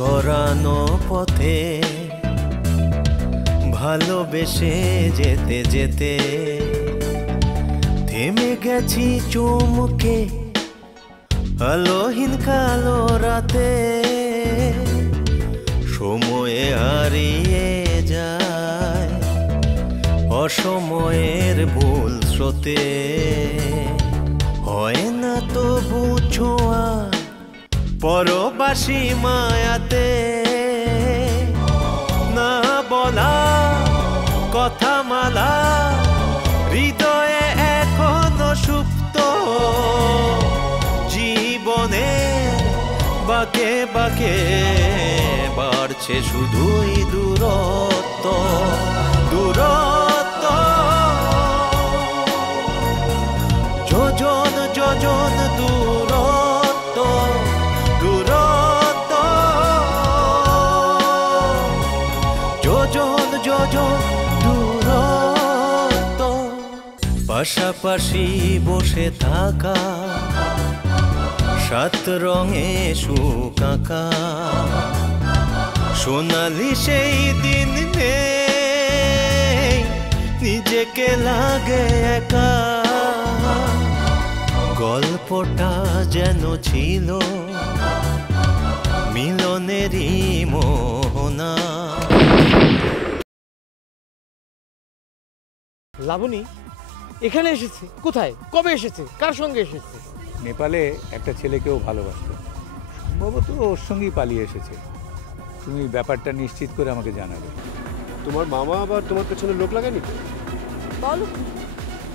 ছড়ানো পথে ভালোবেসে যেতে যেতে থেমে গেছি চুমকে আলোহীন কালো রাতে। সময়ে হারিয়ে যায় অসময়ের ভুল স্রোতে। হয় না তো বুঝোয়া পরবাসী মায়াতে। না বলা কথা মালা হৃদয়ে এখনো সুপ্ত। জীবনে বাঁকে বাঁকে বাড়ছে শুধুই দূরত্ব দূরত্ব। যোজন যোজন দূরত্ব দূরত্ব। যোজন যোজন দূরত্ব। পাশাপাশি বসে থাকা সাত রঙে সুকাকা সোনালি সেই দিন নেই নিজেকে লাগে একা। গল্পটা যেন ছিল মিলনেরই মোহনা। লাবণী এখানে এসেছে কোথায়, কবে এসেছে, কার সঙ্গে এসেছে? নেপালে একটা ছেলেকেও ভালোবাসত, সম্ভবত ওর সঙ্গেই পালিয়ে এসেছে। তুমি ব্যাপারটা নিশ্চিত করে আমাকে জানাবে। তোমার মামা আবার তোমার পেছনে লোক লাগায়নি তো? বলো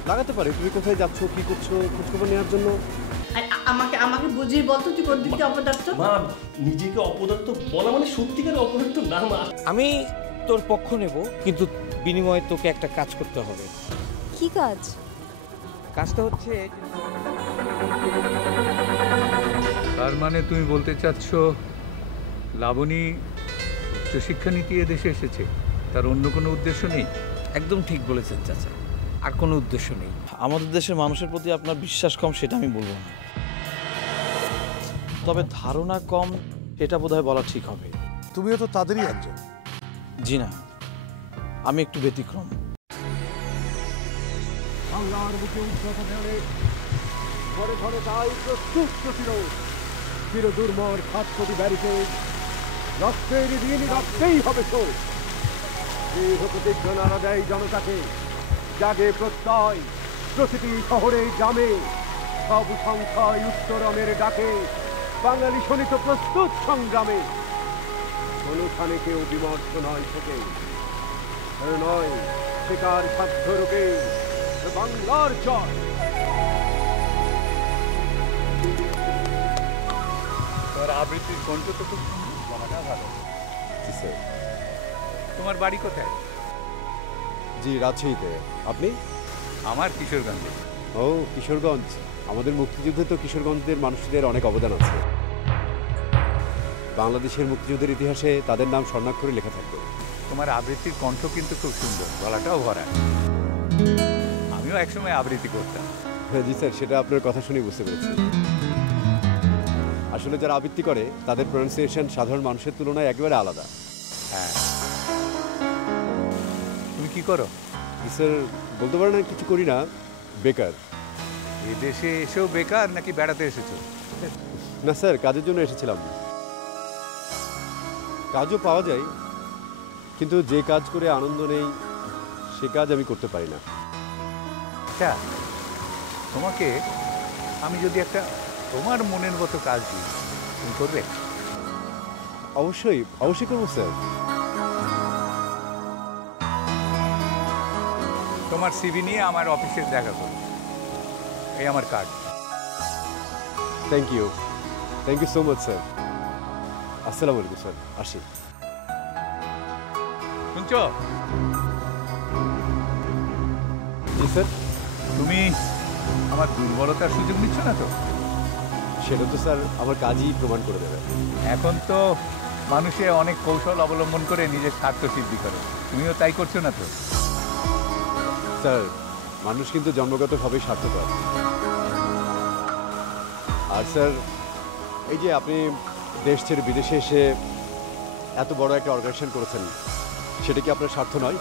লাগাতে পারে। তুমি কোথায় যাচ্ছ, কি করছো, খোঁজখবর নেওয়ার জন্য। আমাকে আমাকে বুঝিয়ে বলতো তুই কোন দিক দিয়ে অপদার্থ। মা, নিজেকে অপদার্থ বলা মানে সত্যিকার অপদার্থ না মা। আমি তোর পক্ষ নেব, কিন্তু বিনিময়ে তোকে একটা কাজ করতে হবে। কি কাজ? কাজটা হচ্ছে, তার মানে তুমি বলতে চাচ্ছ লাবণী উচ্চশিক্ষা নীতি এদেশে এসেছে, তার অন্য কোনো উদ্দেশ্য নেই? একদম ঠিক বলেছেন চাচা, আর কোনো উদ্দেশ্য নেই। আমাদের দেশের মানুষের প্রতি আপনার বিশ্বাস কম সেটা আমি বলবো না, তবে ধারণা কম সেটা বোধহয় বলা ঠিক হবে। তুমিও তো তাদেরই একজন। জি না, আমি একটু ব্যতিক্রম। বাংলার বুকে উদ্যত ঢেলে ঘরে ঘরে তাই প্রস্তুত প্রতিরোধ। চির দুর্মর খাতপতি ব্যারিকেড, রক্তের দিন রক্তেই হবে শোধ। এই প্রতিজ্ঞা নাড়া দেয় জনতাকে, জাগে প্রত্যয় প্রতিটি শহরে গ্রামে। সব সংখ্যায় উত্তরণের ডাকে বাঙালি শোনিত প্রস্তুত সংগ্রামে। কোনখানে কেউ বিমর্ষ নয় থেকে নয় শিকার সাধ্য রোগে বাংলার জয়। তোমার আবৃত্তির কণ্ঠ তো খুব সুন্দর, ভালো। জি স্যার। তোমার বাড়ি কোথায়? জি রাজশাহীতে। আপনি? আমার কিশোরগঞ্জে। ও কিশোরগঞ্জ। আমাদের মুক্তিযুদ্ধে তো কিশোরগঞ্জের মানুষদের অনেক অবদান আছে। বাংলাদেশের মুক্তিযুদ্ধের ইতিহাসে তাদের নাম স্বর্ণাক্ষরে লেখা থাকবে। তোমার আবৃত্তির কণ্ঠ কিন্তু খুব সুন্দর, গলাটাও ভরা। আমিও একসময় আবৃত্তি করতাম। হ্যাঁ জি স্যার, সেটা আপনার কথা শুনে বুঝতে পেরেছি। আসলে যারা আবৃত্তি করে তাদের প্রনাউন্সিয়েশন সাধারণ মানুষের তুলনায় একেবারে আলাদা। হ্যাঁ। তুমি কি করো? জি স্যার, বলতে পারেন না কিছু করি না, বেকার। এই দেশে এসেও বেকার নাকি বেড়াতে এসেছো? না স্যার, কাজের জন্য এসেছিলাম। কাজও পাওয়া যায়, কিন্তু যে কাজ করে আনন্দ নেই সে কাজ আমি করতে পারি না। আচ্ছা, তোমাকে আমি যদি একটা তোমার মনের মতো কাজ দিই, তুমি করবে? অবশ্যই অবশ্যই করবো স্যার। তোমার সিভি নিয়ে আমার অফিসে দেখা করো। এই আমার card. Thank you so much sir. আসসালামু আলাইকুম স্যার, আসি। শুনছো? জি স্যার। তুমি আমার দুর্বলতার সুযোগ নিচ্ছ না তো? সেটা তো স্যার আমার কাজই প্রমাণ করে দেবে। এখন তো মানুষে অনেক কৌশল অবলম্বন করে নিজের স্বার্থ সিদ্ধি করে, তুমিও তাই করছো না তো? স্যার, মানুষ কিন্তু জন্মগতভাবেই স্বার্থপর। আর স্যার, এই যে আপনি দেশ ছেড়ে বিদেশে এসে এত বড় একটা অর্গানাইজেশন করেছেন, সেটা কি আপনার স্বার্থ নয়?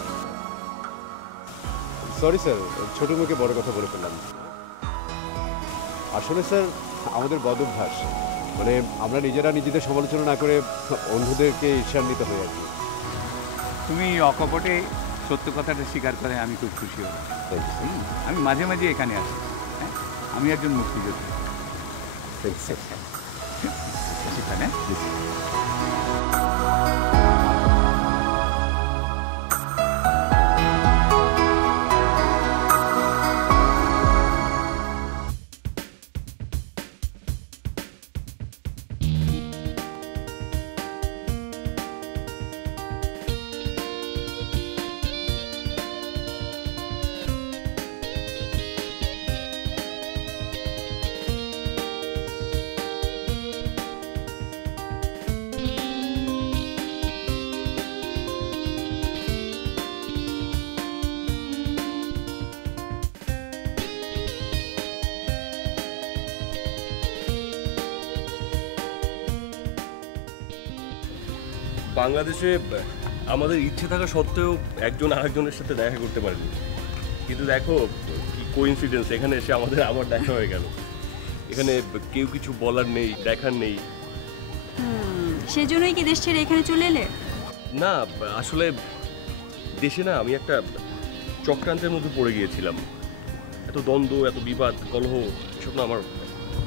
সরি স্যার, ছোট মুখে বড় কথা বলে ফেললাম। আসলে স্যার আমাদের বদ অভ্যাস, মানে আমরা নিজেরা নিজেদের সমালোচনা না করে অন্যদেরকে ঈর্ষান্বিত হয়ে আর কি। তুমি অকপটে সত্য কথাটা স্বীকার করে আমি খুব খুশি হলাম। আমি মাঝে মাঝে এখানে আসি। হ্যাঁ, আমি একজন মুক্তিযোদ্ধা। সেখানে বাংলাদেশে আমাদের ইচ্ছে থাকা সত্ত্বেও একজন আরেকজনের সাথে দেখা করতে পারেনি, কিন্তু দেখো কি কোইন্সিডেন্স, এখানে এসে আমাদের আবার দেখা হয়ে গেল। এখানে কেউ কিছু বলার নেই, দেখার নেই। সেজন্যই কি দেশ ছেড়ে এখানে চলে এলে? না, আসলে দেশে না আমি একটা চক্রান্তের মধ্যে পড়ে গিয়েছিলাম। এত দ্বন্দ্ব, এত বিবাদ, কলহ, এসব না আমার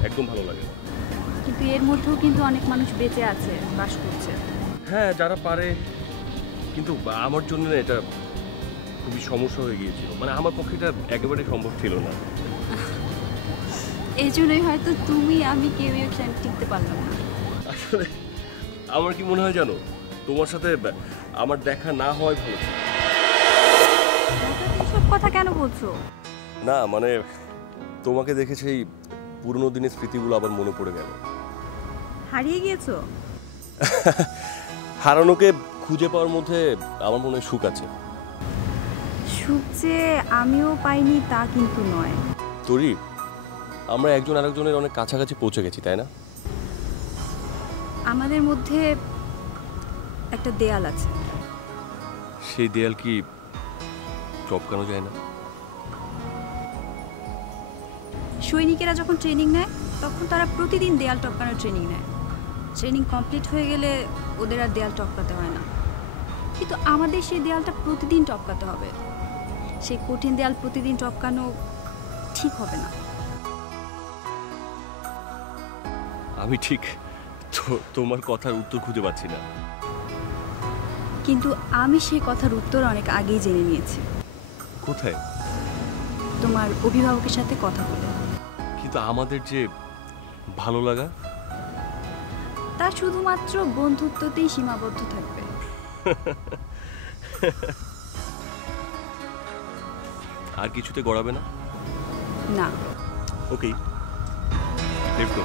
একদম ভালো লাগে না। কিন্তু এর মধ্যেও কিন্তু অনেক মানুষ বেঁচে আছে, বাস করছে। হ্যাঁ, যারা পারে, কিন্তু আমার জন্য না এটা খুবই সমস্যা হয়ে গিয়েছিল। মানে আমার পক্ষে এটা একেবারে সম্ভব ছিল না। এই জন্যই হয়তো তুমি আমি কেউ এখানে টিকতে পারলাম না। আসলে আমার কি মনে হয় জানো, তোমার সাথে আমার দেখা না হয় ভালো ছিল। এসব কথা কেন বলছো? না মানে তোমাকে দেখে সেই পুরনো দিনের স্মৃতিগুলো আবার মনে পড়ে গেল। হারিয়ে গিয়েছো? হারানোকে খুঁজে পাওয়ার মধ্যে আমার মনে হয় সুখ আছে। সুখ যে আমিও পাইনি তা কিন্তু নয়। তোরই আমরা একজন আরেকজনের অনেক কাছাকাছি পৌঁছে গেছি, তাই না? আমাদের মধ্যে একটা দেয়াল আছে। সেই দেয়াল কি টপকানো যায় না? সৈনিকেরা যখন ট্রেনিং নেয় তখন তারা প্রতিদিন দেয়াল টপকানোর ট্রেনিং নেয়। ট্রেনিং কমপ্লিট হয়ে গেলে ওদের আর দেয়াল টপকাতে হয় না। কিন্তু আমাদের সেই দেয়ালটা প্রতিদিন টপকাতে হবে। সেই কঠিন দেয়াল প্রতিদিন টপকানো ঠিক হবে না। আমি ঠিক তোমার কথার উত্তর খুঁজে পাচ্ছি না। কিন্তু আমি সেই কথার উত্তর অনেক আগেই জেনে নিয়েছি। কোথায়? তোমার অভিভাবকের সাথে কথা বলে। কিন্তু আমাদের যে ভালো লাগা, তা শুধুমাত্র বন্ধুত্বতেই সীমাবদ্ধ থাকবে। আর কিছুতে গড়াবে না? না। ওকে, লেটস গো।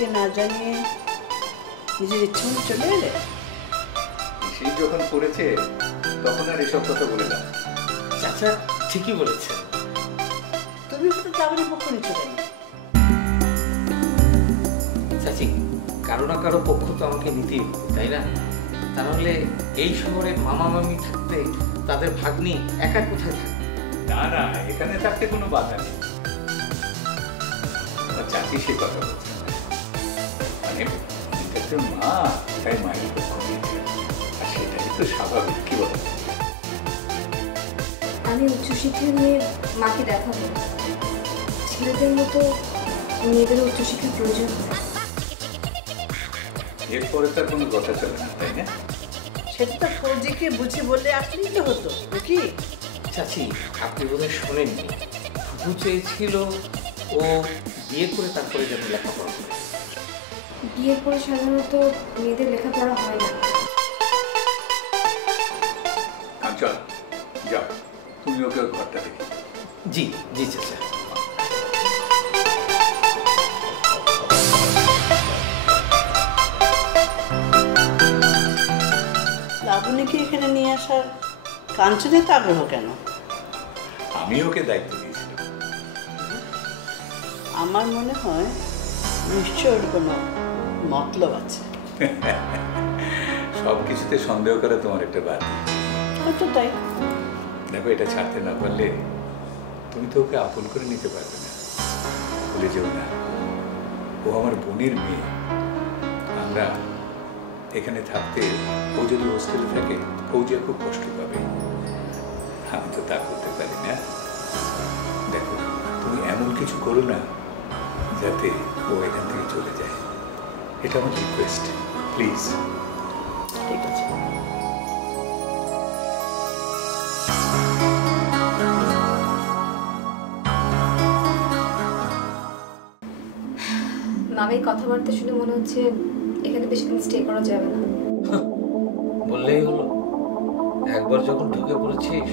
আমাকে না জানিয়ে নিজের ইচ্ছে মতো চলে এলে? সেই যখন করেছে তখন আর এসব কথা বলে না। চাচা ঠিকই বলেছেন। তুমি তো লাবণীর পক্ষ নিচ্ছ কেন? চাচি, কারো না কারো পক্ষ তো আমাকে নিতেই হবে, তাই না? তাহলে এই শহরে মামা মামি থাকতে তাদের ভাগ্নি একা কোথায় থাকে? না না, এখানে থাকতে কোনো বাধা নেই। আমার চাচি সে কথা বলছে না। মানে এটা তো মা, তাই মায়ের পক্ষ নিয়েছে, আর সেটাই তো স্বাভাবিক। কি বলো? আমি উচ্চশিক্ষা নিয়ে মাকে দেখাবো, ছেলেদের মতো মেয়েদের উচ্চশিক্ষার প্রয়োজন হয়। এরপরে তার কোনো কথা চলে না, তাই না? সেটা তো ফৌজিকে বুঝে বললে আসলেই তো হতো নাকি? চাচি, আপনি বোধহয় শোনেননি। ফুপু চেয়েছিল ও বিয়ে করে তারপরে যেন লেখাপড়া করে। বিয়ের পরে সাধারণত মেয়েদের লেখাপড়া হয় না। চল যাও, তুমি ওকে ওর ঘরটা দেখি। জি জি চাচা। লাবণীকে এখানে নিয়ে আসার কাঞ্চনের তো আগ্রহ কেন? আমি ওকে দায়িত্ব দিয়েছিলাম। আমার মনে হয় নিশ্চয় ওর কোনো মতলব আছে। সব কিছুতে সন্দেহ করা তোমার একটা বাদ। হয়তো তাই। দেখো, এটা ছাড়তে না পারলে তুমি তো ওকে আপন করে নিতে পারবে না। ভুলে যেও না, ও আমার বোনের মেয়ে। আমরা এখানে থাকতে, ও যদি হোস্টেলে থাকে ফৌজি খুব কষ্ট পাবে। আমি তো তা করতে পারি না। দেখো, তুমি এমন কিছু করো না যাতে ও এখান থেকে চলে যায়। এটা আমার রিকোয়েস্ট, প্লিজ। ঠিক আছে। মামির কথাবার্তা শুনে মনে হচ্ছে এখানে বেশি দিন স্টে করা যাবে না। বললেই হলো, একবার যখন ঢুকে পড়েছিস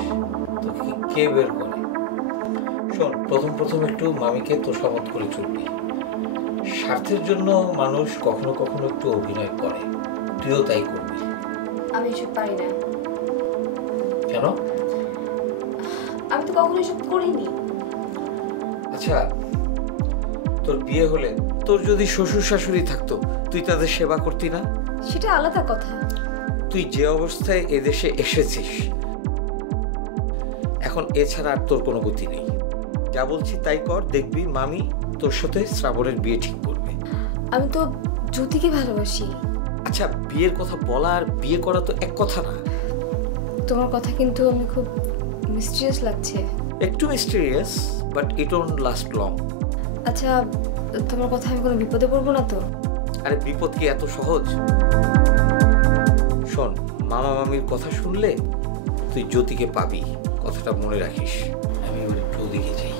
তোকে কে বের করে? শোন, প্রথম প্রথম একটু মামিকে তোষামত করে চলবি। স্বার্থের জন্য মানুষ কখনো কখনো একটু অভিনয় করে, তুইও তাই করবি। আমি এসব পারি না। কেন? আমি তো কখনো এসব করিনি। আচ্ছা, তোর বিয়ে হলে তোর যদি শ্বশুর শাশুড়ি থাকতো, তুই তাদের সেবা করতি না? সেটা আলাদা কথা। তুই যে অবস্থায় এদেশে এসেছিস এখন, এছাড়া আর তোর কোনো গতি নেই। যা বলছি তাই কর, দেখবি মামি তোর সাথে শ্রাবণের বিয়ে ঠিক করবে। আমি তো জ্যোতিকে ভালোবাসি। আচ্ছা, বিয়ের কথা বলা আর বিয়ে করা তো এক কথা না। তোমার কথা কিন্তু আমি খুব মিস্টিরিয়াস লাগছে। একটু mysterious, but it won't last long. আচ্ছা, তোমার কথা আমি কোনো বিপদে পড়বো না তো? আরে বিপদ কি এত সহজ? শোন, মামা মামির কথা শুনলে তুই জ্যোতিকে পাবি, কথাটা মনে রাখিস। আমি এবার একটু ওদিকে যাই।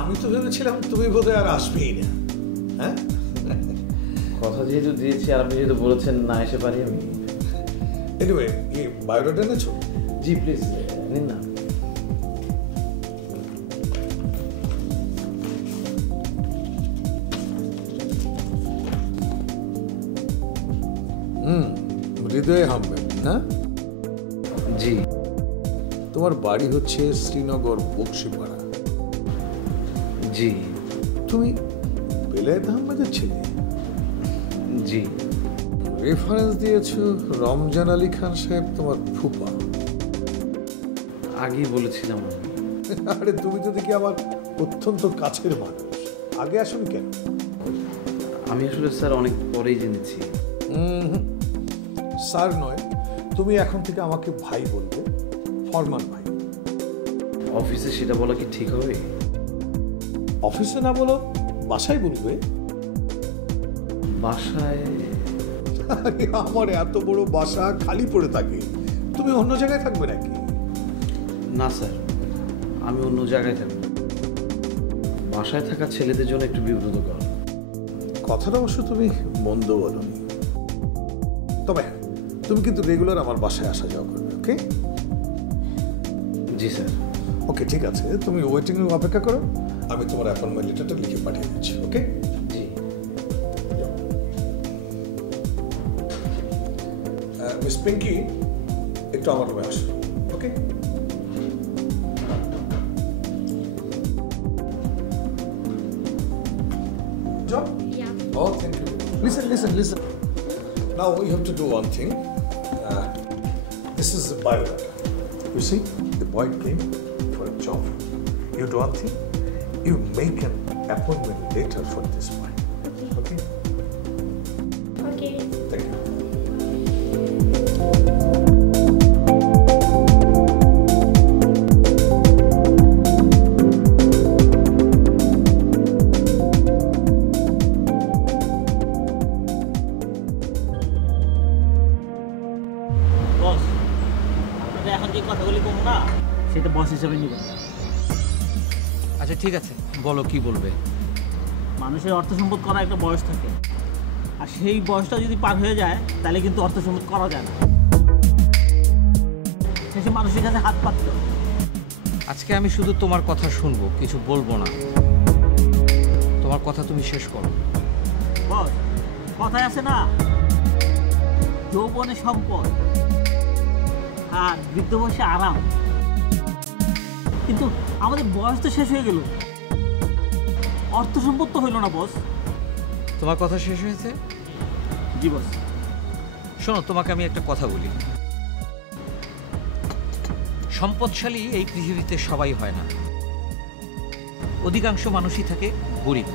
আমি তো ভেবেছিলাম তুমি বোধহয় আর আসবেই না। হ্যাঁ, কথা যেহেতু দিয়েছি আর আপনি যেহেতু বলেছেন না এসে পারি আমি। এনিওয়ে, এই বায়োডাটা এনেছো? জি প্লিজ নিন না। হৃদয় আহমেদ না? জি। তোমার বাড়ি হচ্ছে শ্রীনগর বক্সিপাড়া। জি। তুমি বেলায়েত আহমেদের ছেলে? জি। রেফারেন্স দিয়েছো রমজান আলী খান সাহেব তোমার ফুপা। আগেই বলেছিলাম। আরে তুমি তো দেখি আমার অত্যন্ত কাছের মানুষ, আগে আসুন কেন? আমি আসলে স্যার অনেক পরেই জেনেছি। স্যার নয়, তুমি এখন থেকে আমাকে ভাই বলবে, ফরমান ভাই। অফিসে সেটা বলা কি ঠিক হবে? অফিসে না বলো, বাসায় বলবে। বাসায়? আমার এত বড় বাসা খালি পড়ে থাকে, তুমি অন্য জায়গায় থাকবে নাকি? না স্যার, আমি অন্য জায়গায় থাকবো। বাসায় থাকা ছেলেদের জন্য একটু বিব্রতকর। কথাটা অবশ্য তুমি মন্দ বলনি, তবে তুমি কিন্তু রেগুলার আমার বাসায় আসা যাওয়া করবে, ওকে? জি স্যার। ওকে, ঠিক আছে, তুমি ওয়েটিং রুম অপেক্ষা করো, আমি তোমার অ্যাপয়েন্টমেন্ট লেটারটা লিখে পাঠিয়ে দিচ্ছি, ওকে? জি। মিস পিঙ্কি, একটু আমার রুমে আসো, ওকে? Job? Yeah. Oh, thank you. Listen. Now we have to do one thing. This is the biodata. You see, the boy came for a job. You do one thing. You make an appointment later for this boy. Okay? Okay. Thank you. সেটা বস হিসেবে নেবেন। আচ্ছা ঠিক আছে, বলো কি বলবে। মানুষের অর্থ সম্পদ করা একটা বয়স থাকে, আর সেই বয়সটা যদি পার হয়ে যায় তাহলে কিন্তু অর্থ সম্পদ করা যায় না, শেষে মানুষের কাছে হাত পাততে হবে। আজকে আমি শুধু তোমার কথা শুনবো, কিছু বলবো না। তোমার কথা তুমি শেষ করো। বস, কথায় আছে না, যৌবনে সম্পদ আর বৃদ্ধ বয়সে আরাম। কিন্তু আমাদের বয়স তো শেষ হয়ে গেল, অর্থ সম্পদ তো হইল না বস। তোমার কথা শেষ হয়েছে? জি বস। শোনো, তোমাকে আমি একটা কথা বলি। সম্পদশালী এই পৃথিবীতে সবাই হয় না, অধিকাংশ মানুষই থাকে গরিব।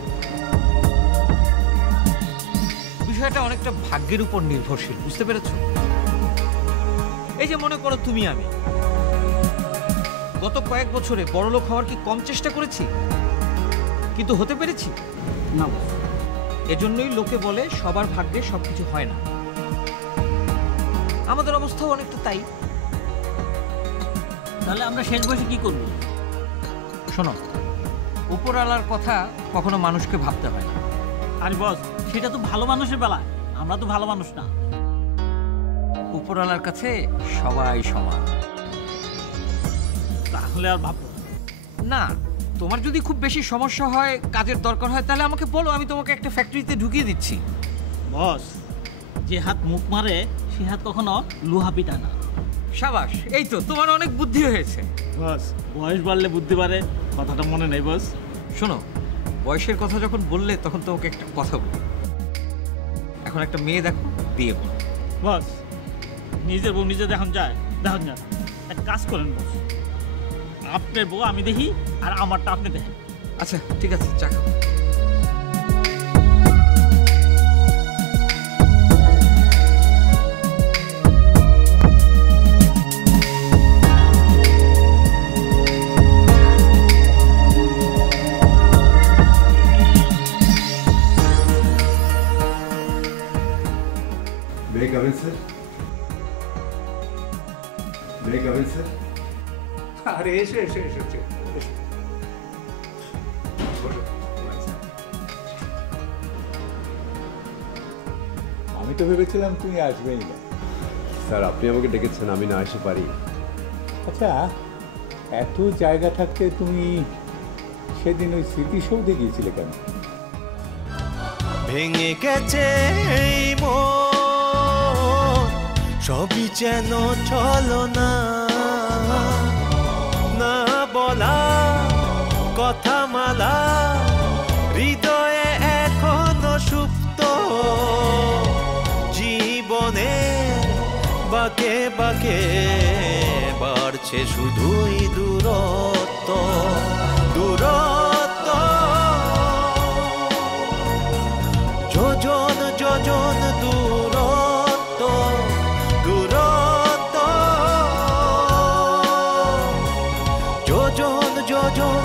বিষয়টা অনেকটা ভাগ্যের উপর নির্ভরশীল, বুঝতে পেরেছ? এই যে মনে করো তুমি আমি গত কয়েক বছরে বড়লোক হওয়ার কি কম চেষ্টা করেছি, কিন্তু হতে পেরেছি না। এজন্যই লোকে বলে সবার ভাগ্যে সবকিছু হয় না। আমাদের অবস্থাও অনেকটা তাই। তাহলে আমরা শেষ বয়সে কি করব? শোনো, উপরওয়ালার কথা কখনো মানুষকে ভাবতে হয় না। আরে বস, সেটা তো ভালো মানুষের বেলা, আমরা তো ভালো মানুষ না। উপরওয়ালার কাছে সবাই সমান। তাহলে আর ভাবো না। তোমার যদি খুব বেশি সমস্যা হয়, কাজের দরকার হয়, তাহলে আমাকে বলো, আমি তোমাকে একটা ফ্যাক্টরিতে ঢুকিয়ে দিচ্ছি। বস, যে হাত মুখ মারে সে হাত কখনো লোহা পিটা না। সাবাস, এই তো তোমার অনেক বুদ্ধি হয়েছে। বস, বয়স বাড়লে বুদ্ধি বাড়ে, কথাটা মনে নেই বস? শোনো, বয়সের কথা যখন বললে তখন তোমাকে একটা কথা বলি। এখন একটা মেয়ে দেখো, বিয়ে করো। বস, নিজের বউ নিজে দেখান যায়? দেখান যায়। এক কাজ করেন বস, আপনার বউ আমি দেখি আর আমারটা আপনি দেখেন। আচ্ছা ঠিক আছে, চা খাও। আরে এসে এসে এসেছে। আমি তো ভেবেছিলাম তুমি আসবেই না। স্যার, আপনি আমাকে ডেকেছেন, আমি না এসে পারি? আচ্ছা, এত জায়গা থাকতে তুমি সেদিন ওই স্মৃতিসৌধে গিয়েছিলে কেন? ভেঙে গেছে এই মন, সবই যেন ছলনা, না বলা কথা মালা হৃদয়ে এখনো সুপ্ত, জীবনে বাকে বাকে বাড়ছে শুধুই দূরত্ব, দূরত্ব। যোজন যোজন দূরত্ব, দূরত্ব। যোজন যোজন